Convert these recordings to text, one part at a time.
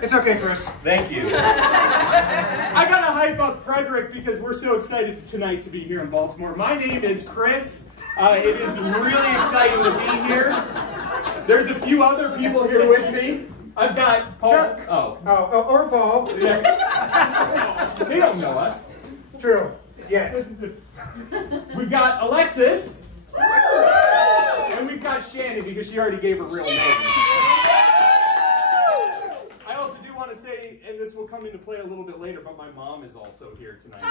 It's okay, Chris. Thank you. I gotta hype up Frederick because we're so excited tonight to be here in Baltimore. My name is Chris. It is really exciting to be here. There's a few other people here with me. I've got Paul. Chuck. Or Paul. Yeah. They don't know us. True. Yes. We've got Alexis. And we've got Shannon because she already gave her real name. I also do want to say, and this will come into play a little bit later, but my mom is also here tonight.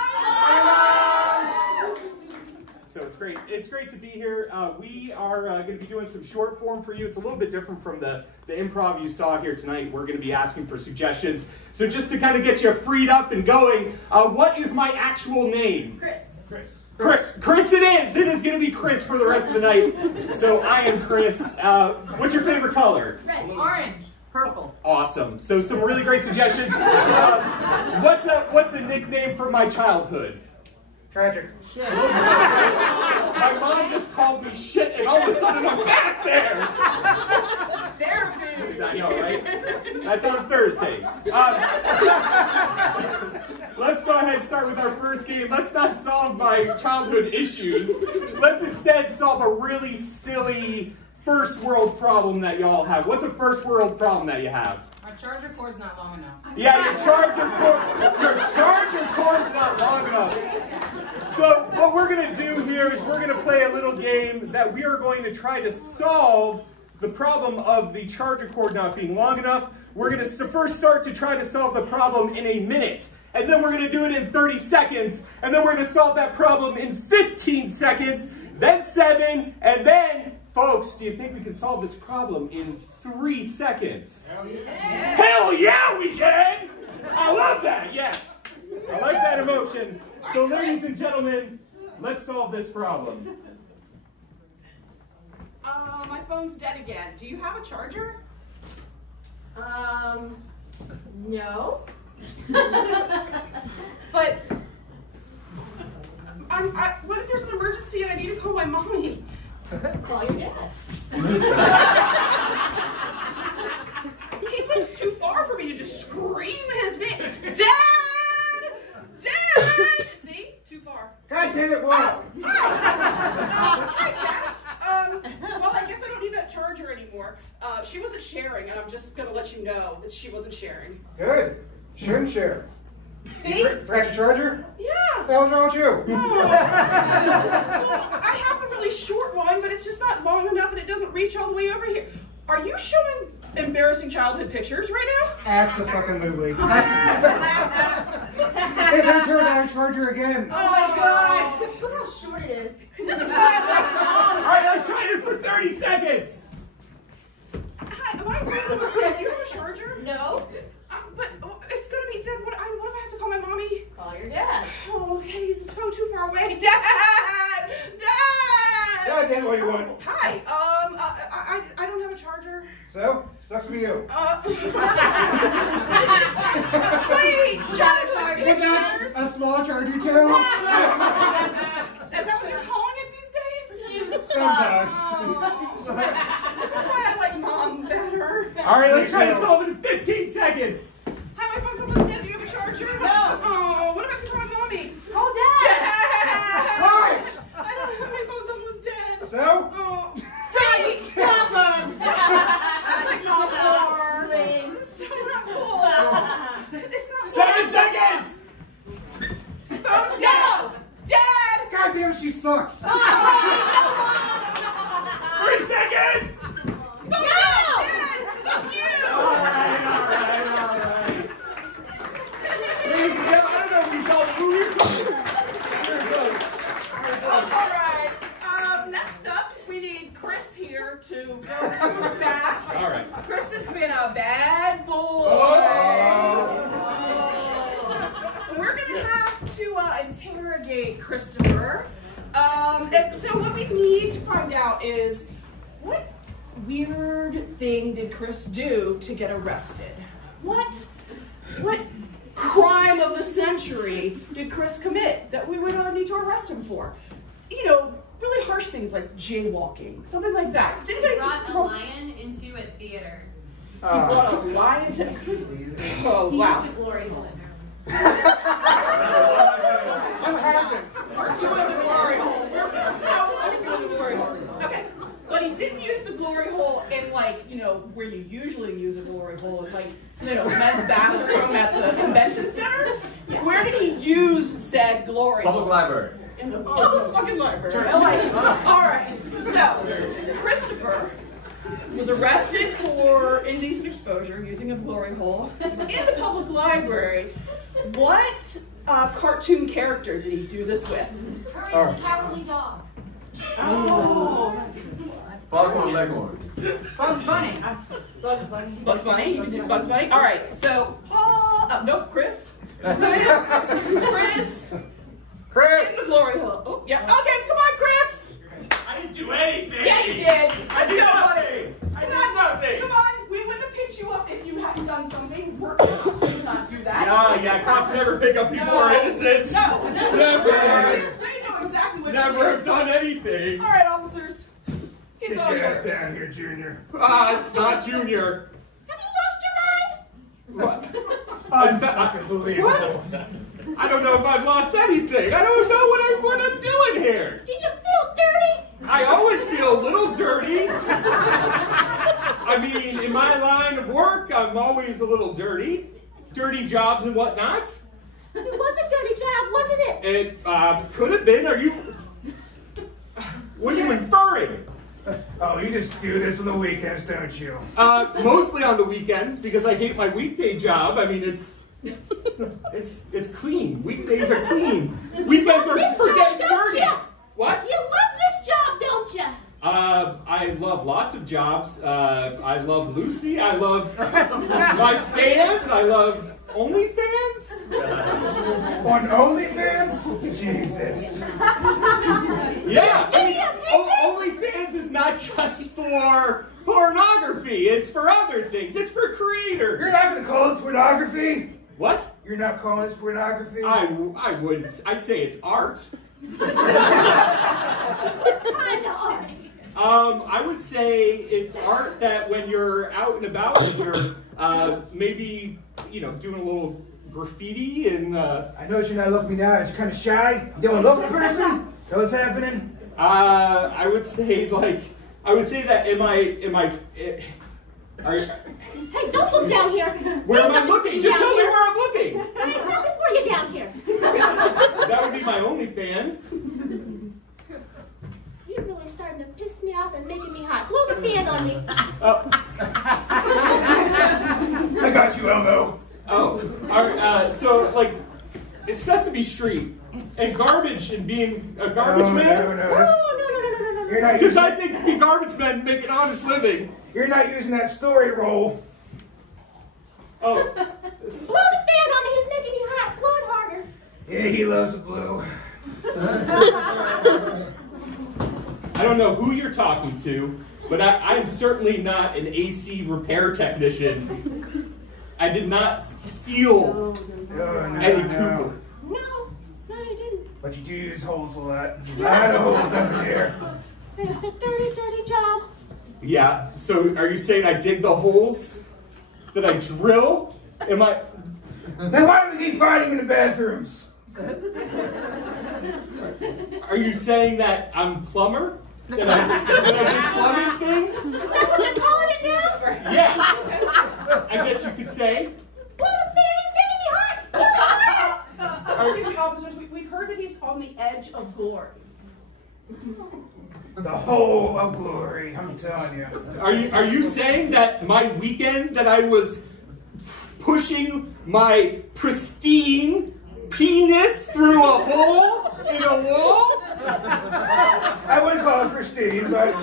So it's great. It's great to be here. We are going to be doing some short form for you. It's a little bit different from the improv you saw here tonight. We're going to be asking for suggestions. So just to kind of get you freed up and going, what is my actual name? Chris. Chris it is. It is going to be Chris for the rest of the night. So I am Chris. What's your favorite color? Red. Orange. Purple. Awesome. So some really great suggestions. What's a nickname from my childhood? Tragic. Shit. My mom just called me shit, and all of a sudden I'm back there. Therapy. I know, right? That's on Thursdays. Let's go ahead and start with our first game. Let's not solve my childhood issues. Let's instead solve a really silly first world problem that y'all have. What's a first world problem that you have? Our charger cord's not long enough. Yeah, your charger cord's not long enough. So what we're going to do here is we're going to play a little game that we are going to try to solve the problem of the charger cord not being long enough. We're going to first start to try to solve the problem in a minute. And then we're going to do it in 30 seconds. And then we're going to solve that problem in 15 seconds. Then 7. And then, folks, do you think we can solve this problem in 3 seconds? Hell yeah. Hell yeah, we can! I love that, yes. I like that emotion. So ladies and gentlemen, let's solve this problem. My phone's dead again. Do you have a charger? No. But, what if there's an emergency and I need to call my mommy? Call your dad. He lives too far for me to just scream his name. Dad! Dad! See? Too far. God damn it, what? Hi, Dad. Well, I guess I don't need that charger anymore. She wasn't sharing, and I'm just going to let you know that she wasn't sharing. Good. Shouldn't share. See? Forgot your charger? Yeah. What the hell's wrong with you? Well, I have a really short one, but it's just not long enough and it doesn't reach all the way over here. Are you showing embarrassing childhood pictures right now? Absolutely. Hey, there's her without a charger again. Oh my God. Look how short it is. This is why I like Mom. All right, let's try it for 30 seconds. Hi, my phone almost dead. Do you have a charger? No. But it's going to be dead. What if I have to call my mommy? Call your dad. Oh, okay, he's so too far away. Dad! Dad! God damn it, what do you want? Hi. I don't have a charger. So, sucks to be you. Wait! Charger What pictures? that? A small charger too? Is that what they're calling it these days? Sometimes. This is why I like Mom better. All right, let's try to solve it in 15 seconds. Hi, my phone's almost dead. Do you have a charger? No. Oh, what about to call my mommy? Call dad. Dad! Right. I don't know. My phone's almost dead. So? Oh. Right. Stop. Like not more. Please. It's so not cool. It's not 7 seconds. Phone dead. Dad! God damn it, she sucks. 3 seconds. Phone dead. Fuck you. All right. Ladies and gentlemen, I don't know if we solved who here goes. Here it goes. All right. Next up, we need Chris here to go to her back. All right. Chris has been a bad boy. Oh. We're gonna have to interrogate Christopher. And so what we need to find out is what weird thing did Chris do to get arrested? What crime of the century did Chris commit that we would need to arrest him for? You know, really harsh things like jaywalking, something like that. Did anybody Brought just a lion into a theater. want to lie into... Oh, He wow. used a glory hole. You haven't. We're doing the glory hole. We're doing the glory hole. Okay. But he didn't use the glory hole in, like, you know, where you usually use a glory hole. It's like, you know, men's bathroom at the convention center. Where did he use said glory hole? Public library. In the public fucking library. I like it. All right. So, Christopher was arrested for indecent exposure using a glory hole in the public library. What cartoon character did he do this with? Courage the Cowardly Dog. Oh. Foghorn Leghorn. Bugs Bunny. Bugs Bunny. Bugs Bunny? You can do Bugs Bunny? All right. So, Paul, nope, Chris. Chris. Chris! In the glory hole. Oh, yeah. Okay, come on, Chris. I didn't do anything. Yeah, you did. Let's did go, buddy. nothing. I did nothing. Come on. We wouldn't have picked you up if you hadn't done something. We're cops. We do not do that. Yeah, cops never pick up people who are innocent. No, Never. They know exactly what Never you have did. done anything. All right, officers. It's Get all your ass yours. down here, Junior. It's not Junior. Have you lost your mind? What? Unbelievable. I don't know if I've lost anything. I don't know what I'm doing here. Do you feel dirty? I always feel a little dirty. I mean, in my line of work, I'm always a little dirty. Dirty jobs and whatnot. It was a dirty job, wasn't it? It could have been. Are you... What are you inferring? Oh, you just do this on the weekends, don't you? Mostly on the weekends, because I hate my weekday job. I mean, it's clean. Weekdays are clean. Weekends are for getting dirty. What? You love this job, don't you? I love lots of jobs. I love Lucy. I love my fans. I love OnlyFans. On OnlyFans? Jesus. Yeah, I mean, OnlyFans is not just for pornography. It's for other things. It's for creators. You're not going to call it pornography? What? You're not calling this pornography? I wouldn't. I'd say it's art. I would say it's art that when you're out and about and you're maybe, you know, doing a little graffiti and... I notice you're not looking at me now. You're kind of shy. You don't look at the person? Know what's happening? I would say that Hey, don't look down here. where am I looking? Just tell me where I'm looking. There ain't nothing for you down here. That would be my OnlyFans. You're really starting to piss me off and making me hot. Blow the fan on me. I got you, Elmo. Oh, all right, so like, it's Sesame Street and garbage and being a garbage man. No. No. You're not Because using, I think the garbage men make an honest living. you're not using that story role. Oh, Blow the fan on me. He's making me hot. Blow it harder. Yeah, he loves the blue. I don't know who you're talking to, but I am certainly not an AC repair technician. I did not steal any Cooper. No, you didn't. But you do use holes a lot. A lot of holes under there. It's a dirty job. Yeah, so are you saying I dig the holes that I drill? Am I... Then why do we keep fighting in the bathrooms? Are you saying that I'm plumber? That I do plumbing things? Is that what you're calling it now? Yeah. I guess you could say. Blow the fan. He's making me hot. Blow it harder. Excuse me, officers. We've heard that he's on the edge of glory. The whole of glory, I'm telling you. Are you saying that my weekend that I was pushing my pristine penis through a hole in a wall? I wouldn't call it pristine, but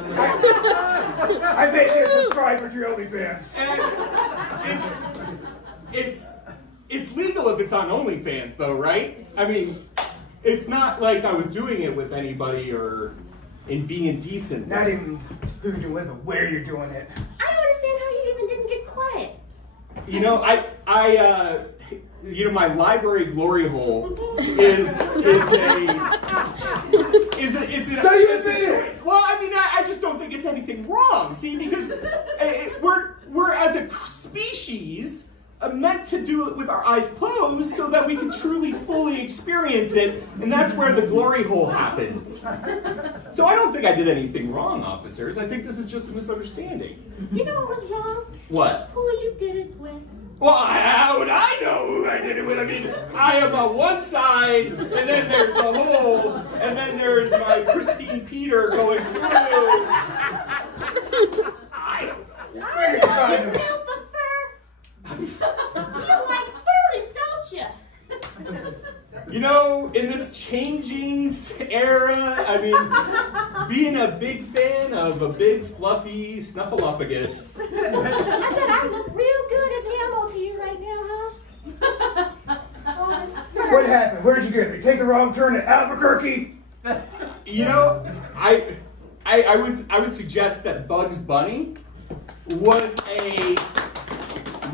I made you a subscriber to your OnlyFans. And it's legal if it's on OnlyFans though, right? I mean, it's not like I was doing it with anybody or in being decent. Not even who you're doing it, but where you're doing it. I don't understand how you even didn't get quiet. You know, you know, my library glory hole is a So you did it! Well, I mean, I just don't think it's anything wrong. See, because we're as a species meant to do it with our eyes closed so that we can truly fully experience it, and that's where the glory hole happens. So I don't think I did anything wrong, officers. I think this is just a misunderstanding. You know what was wrong? What? Who you did it with? Well, how would I know who I did it with? I mean, I am on one side, and then there's the hole, and then there's my Christine Peter going through. You felt the fur. You like furries, don't you? You know, in this changing era, I mean, being a big fan of a big fluffy snuffleupagus. I bet I look real good as ammo to you right now, huh? All this fur. What happened? Where'd you get me? Take a wrong turn at Albuquerque? You know, I would suggest that Bugs Bunny was a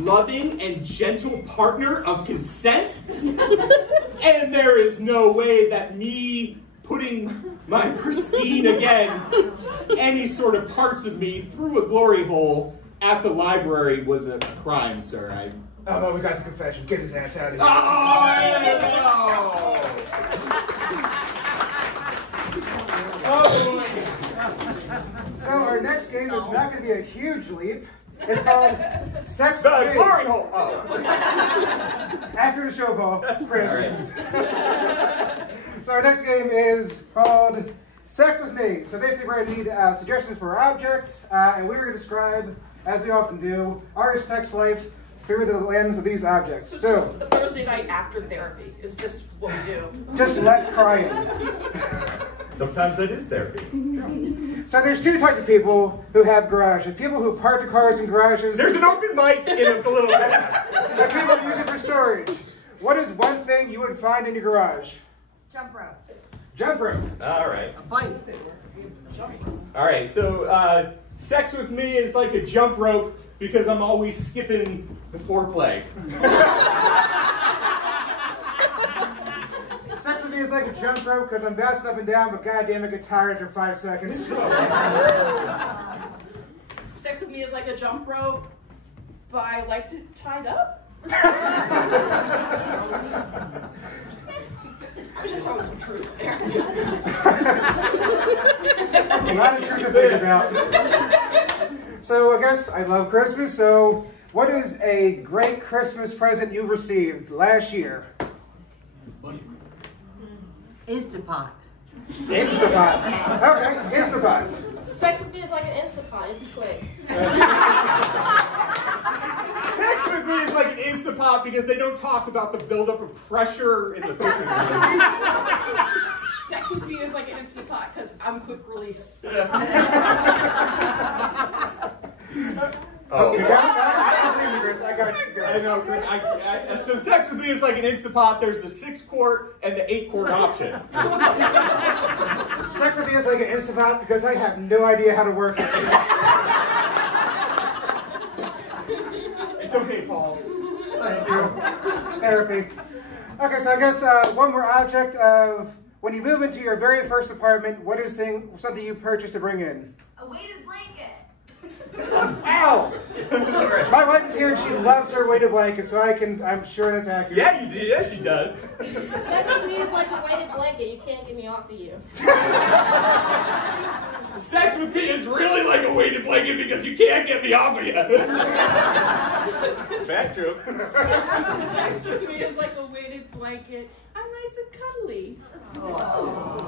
loving and gentle partner of consent, and there is no way that me putting my pristine again, any sort of parts of me through a glory hole at the library was a crime, sir. Oh no, we got the confession. Get his ass out of here. Oh, boy. So our next game is not going to be a huge leap. It's called Sex The with Me. glory hole. Oh. After the show ball, Chris. All right. So our next game is called Sex with Me. So basically we're going to need suggestions for objects, and we're going to describe, as we often do, our sex life through the lens of these objects. So The Thursday night after therapy is just what we do. just less crying. Sometimes that is therapy. So there's two types of people who have garages. People who park their cars in garages. There's an open mic in a little bit. And people who use it for storage. What is one thing you would find in your garage? Jump rope. Jump rope. All right. All right, so sex with me is like a jump rope because I'm always skipping the foreplay. Sex with me is like a jump rope because I'm bouncing up and down, but goddamn, I get tired after 5 seconds. Sex with me is like a jump rope, but I liked it tied up. I was just telling some truth there. That's a lot of truth to think about. So I guess I love Christmas, so what is a great Christmas present you received last year? Instapot. Instapot. Okay, Instapot. Sex with me is like an Instapot. It's quick. Sex with me is like an Instapot because they don't talk about the buildup of pressure in the cooking room. Sex with me is like an instant pot because I'm quick release. Oh. You got it? I believe you, Chris. I got you. I know. So sex with me is like an Instapot. There's the 6-quart and the 8-quart option. Sex with me is like an Instapot because I have no idea how to work it. It's okay, Paul. Thank you. Therapy. Okay, so I guess one more object of when you move into your very first apartment, what is something you purchased to bring in? A weighted blanket. Ow! My wife is here and she loves her weighted blanket, so I'm sure that's accurate. Yeah, you do. Yeah, she does. Sex with me is like a weighted blanket. You can't get me off of you. Sex with me is really like a weighted blanket because you can't get me off of you. Fact true. Sex with me is like a weighted blanket. I'm nice and cuddly.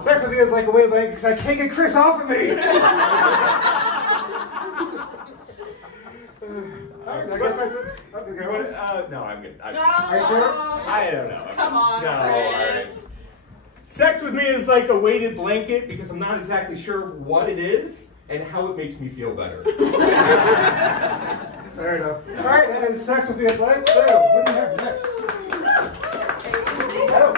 Sex with me is like a weighted blanket because I can't get Chris off of me. Alright, I guess that's it. Okay, go on. No, I'm good. No. Are you sure? I don't know. Come on, No, Chris. Sex with me is like a weighted blanket because I'm not exactly sure what it is and how it makes me feel better. Fair enough. Alright, that is sex with me is like. So, what do we have next? Oh,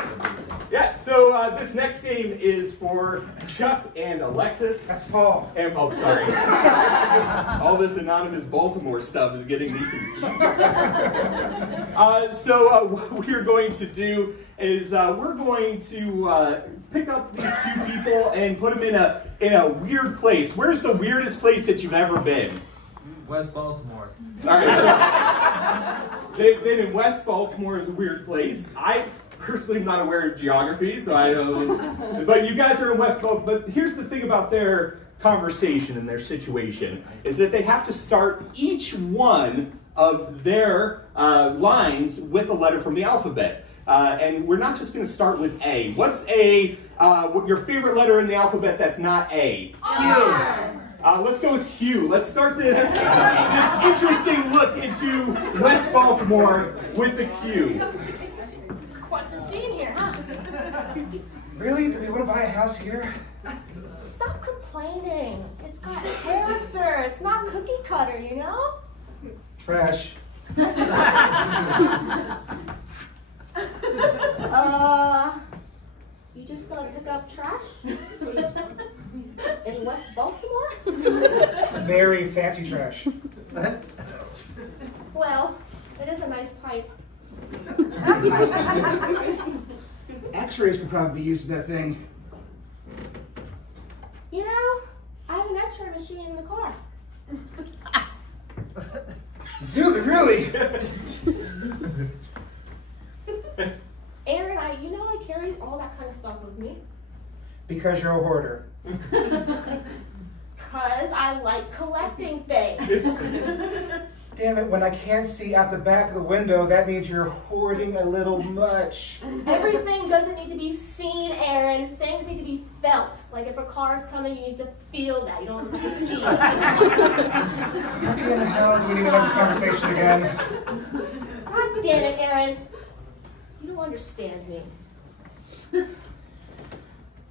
Yeah, so this next game is for Chuck and Alexis. that's Paul. And, oh, sorry. All this anonymous Baltimore stuff is getting me confused. So what we're going to do is we're going to pick up these two people and put them in a weird place. Where's the weirdest place that you've ever been? West Baltimore. Okay, so they've been in West Baltimore is a weird place. I personally am not aware of geography, so I don't. But you guys are in West Baltimore. But here's the thing about their conversation and their situation is that they have to start each one of their lines with a letter from the alphabet. And we're not just going to start with A. What's A? Your favorite letter in the alphabet that's not A? R. Let's go with Q. Let's start this interesting look into West Baltimore with the Q. Quite the scene here, huh? Really? Do we want to buy a house here? Stop complaining. It's got character. It's not cookie cutter, you know? Trash. You just gonna pick up trash? In West Baltimore? Very fancy trash. Well, it is a nice pipe. X-rays could probably be used in that thing. You know, I have an X-ray machine in the car. Zulu, really? Aaron, you know I carry all that kind of stuff with me. Because you're a hoarder. Because I like collecting things. Damn it, when I can't see out the back of the window, that means you're hoarding a little much. Everything doesn't need to be seen, Aaron. Things need to be felt. Like if a car is coming, you need to feel that. You don't have to see it. How in the hell do we need to have this conversation again? God damn it, Aaron. You don't understand me.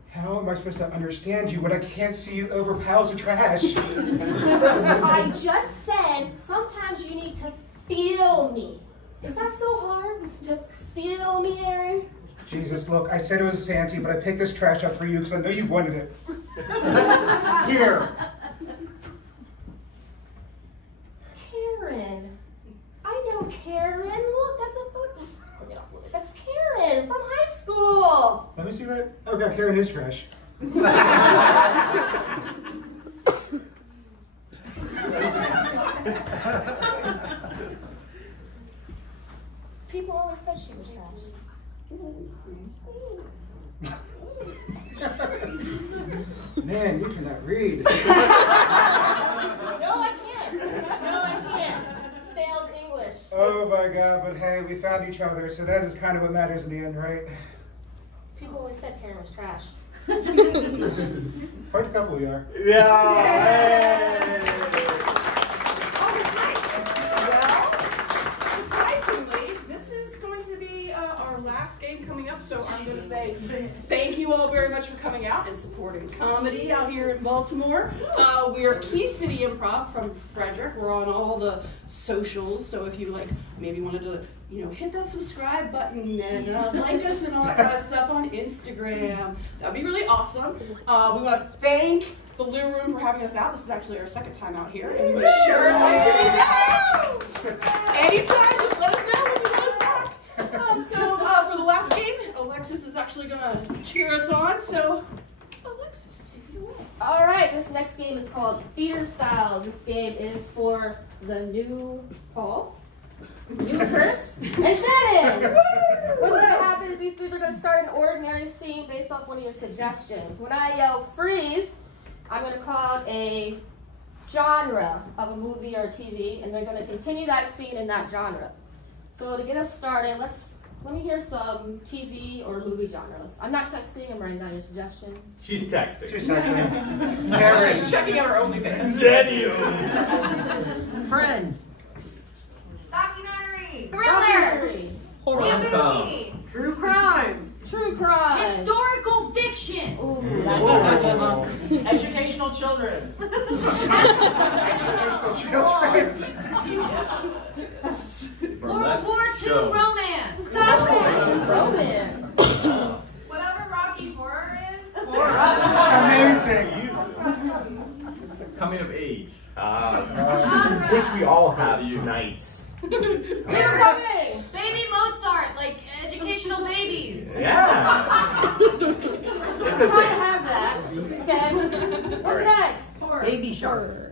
How am I supposed to understand you when I can't see you over piles of trash? I just said sometimes you need to feel me. Is that so hard? To feel me, Aaron? Jesus, look, I said it was fancy, but I picked this trash up for you because I know you wanted it. Here. Karen. I know Karen. Look, that's a photo. That's Karen from high school. Let me see that. Oh, God, Karen is trash. People always said she was trash. Man, you cannot read. No, I can't. No, I can't. Failed English. Oh my God, but hey, we found each other, so that is kind of what matters in the end, right? People always said Karen was trash. Quite a couple we are. Yeah. Surprisingly, this is going to be our last game coming up, so I'm going to say thank you all very much for coming out and supporting comedy out here in Baltimore. We are Key City Improv from Frederick. We're on all the socials, so if you maybe wanted to hit that subscribe button and like us and all that kind of stuff on Instagram, that'd be really awesome. We want to thank the Blue Room for having us out. This is actually our second time out here, and we would sure like to be back. Anytime, just let us know when you want us back. So for the last game, Alexis is actually going to cheer us on. So Alexis, take it away. All right, this next game is called Theater Styles. This game is for the new Paul, new Chris, and Shannon. What's going to happen is these dudes are going to start an ordinary scene based off one of your suggestions. When I yell freeze, I'm going to call it a genre of a movie or TV, and they're going to continue that scene in that genre. So to get us started, let me hear some TV or movie genres. I'm not texting, I'm writing down your suggestions. She's texting. She's texting. She's checking out her OnlyFans. Zenues. Friends. Documentary. Thriller. Rom-com. True crime. True crime. Historical fiction. Ooh, that's a good one. Educational children. World War II romance. Romance. Whatever Rocky Horror is. Amazing. Coming of age. Which we all have tonight. We're coming. Baby Mozart, like educational babies. Yeah. It's a I thing. have that. Okay. What's next? Baby shark.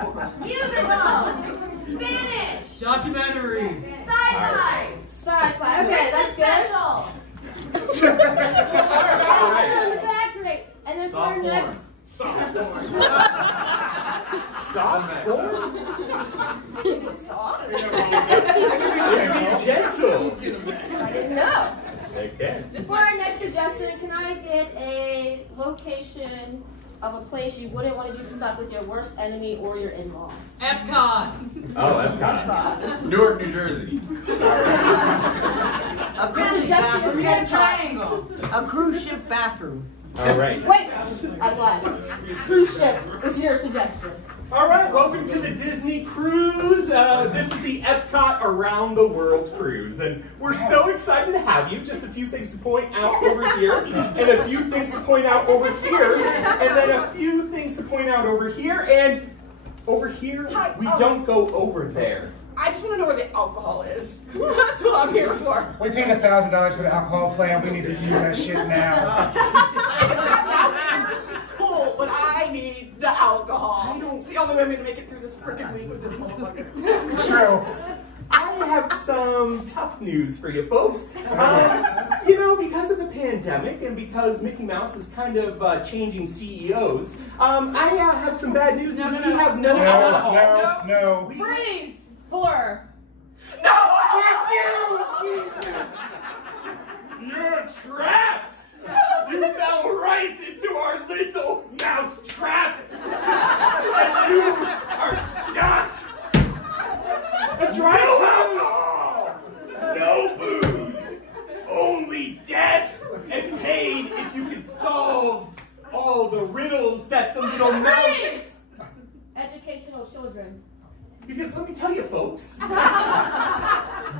Musical. Spanish. Documentary. Sci-fi. Sci-fi. Okay, that's good. Special. All right. Great. And then for our next. Soft? Soft? Be gentle. I didn't know. Okay. For our next suggestion, can I get a location of a place you wouldn't want to be stuck with your worst enemy or your in-laws? Epcot. Oh, Epcot. Newark, New Jersey. A Your suggestion is Bermuda Epcot. Triangle. A cruise ship bathroom. All right. Wait, I lied. Cruise ship is your suggestion. All right, welcome to the Disney Cruise. This is the Epcot Around the World Cruise, and we're so excited to have you. Just a few things to point out over here, and a few things to point out over here, and then a few things to point out over here, and over here, we don't go over there. I just want to know where the alcohol is. That's what I'm here for. We paid $1,000 for the alcohol plan. We need to use that shit now. It's not downstairs. Cool, but I need the alcohol. It's the only way I'm going to make it through this freaking week with this motherfucker. True. I have some tough news for you folks. You know, because of the pandemic and because Mickey Mouse is kind of changing CEOs, I have some bad news. We have no alcohol. No. Freeze! Horror. No! You're trapped! You fell right into our little mouse trap! And you are stuck! No alcohol! No booze! Only death and pain if you can solve all the riddles that the little mouse... Freeze! Educational children. Because let me tell you, folks,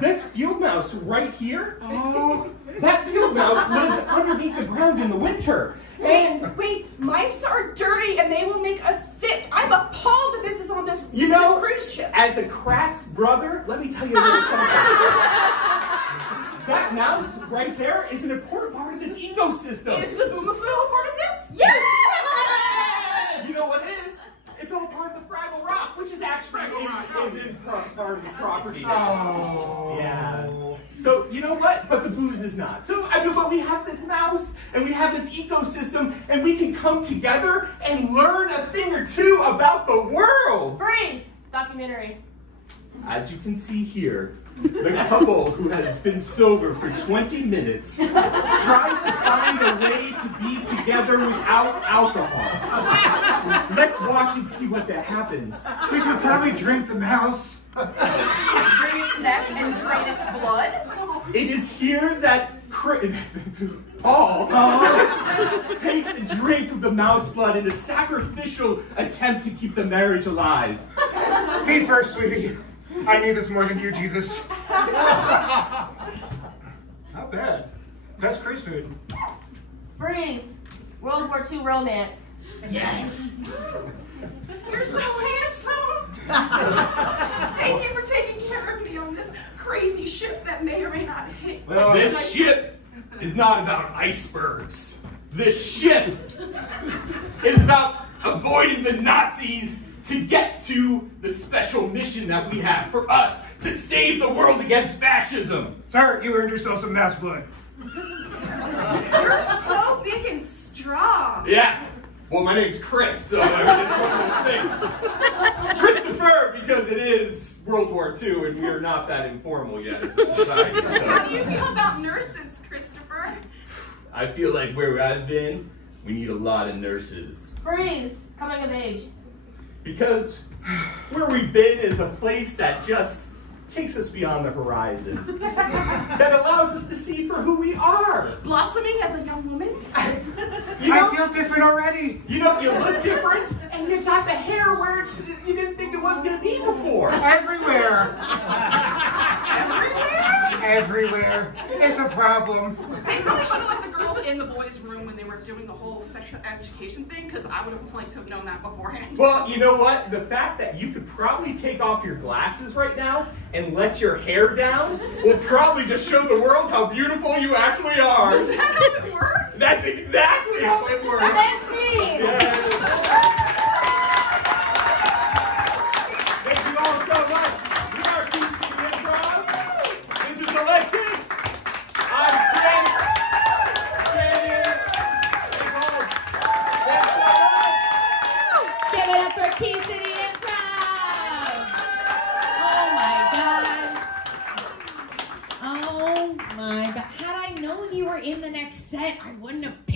this field mouse right here, that field mouse lives underneath the ground in the winter. And Wait, mice are dirty and they will make us sick. I'm appalled that this is on this, you know, this cruise ship. as a Kratz brother, let me tell you a little something. That mouse right there is an important part of this ecosystem. Is the boomafoo part of this? Yeah! You know what it is? It's all part of the Fraggle Rock, which is actually part of the property now. Yeah. So, you know what? But the booze is not. So, I mean, but we have this mouse, and we have this ecosystem, and we can come together and learn a thing or two about the world. Freeze! Documentary. As you can see here, the couple who has been sober for 20 minutes tries to find a way to be together without alcohol. Let's watch and see what that happens. We could probably drink the mouse. Wring its neck and drain its blood? It is here that Paul takes a drink of the mouse blood in a sacrificial attempt to keep the marriage alive. Me first, sweetie. I need this more than you, Jesus. Not bad. That's cruise food. Freeze! World War II romance. Yes! You're so handsome! Thank you for taking care of me on this crazy ship that may or may not hit. Well, This ship is not about icebergs. This ship is about avoiding the Nazis to get to the special mission that we have for us to save the world against fascism. sir, you earned yourself some mouse blood. You're so big and strong. Yeah. Well, my name's Chris, so I mean, it's one of those things. Christopher, because it is World War II and we are not that informal yet as a society. How So do you feel about nurses, Christopher? I feel like where I've been, we need a lot of nurses. Freeze! Coming of age. Because where we've been is a place that just takes us beyond the horizon. That allows us to see for who we are. Blossoming as a young woman? You know, I feel different already. you look different, and you got the hair where you didn't think it was going to be before. Everywhere. Everywhere? Everywhere. It's a problem. They probably should have let the girls in the boys' room when they were doing the whole sexual education thing, because I would have liked to have known that beforehand. Well, you know what? The fact that you could probably take off your glasses right now and let your hair down will probably just show the world how beautiful you actually are. Is that how it works? That's exactly how it works. And then freeze! Yes. Key City Improv. Oh my God. Oh my God. Had I known you were in the next set, I wouldn't have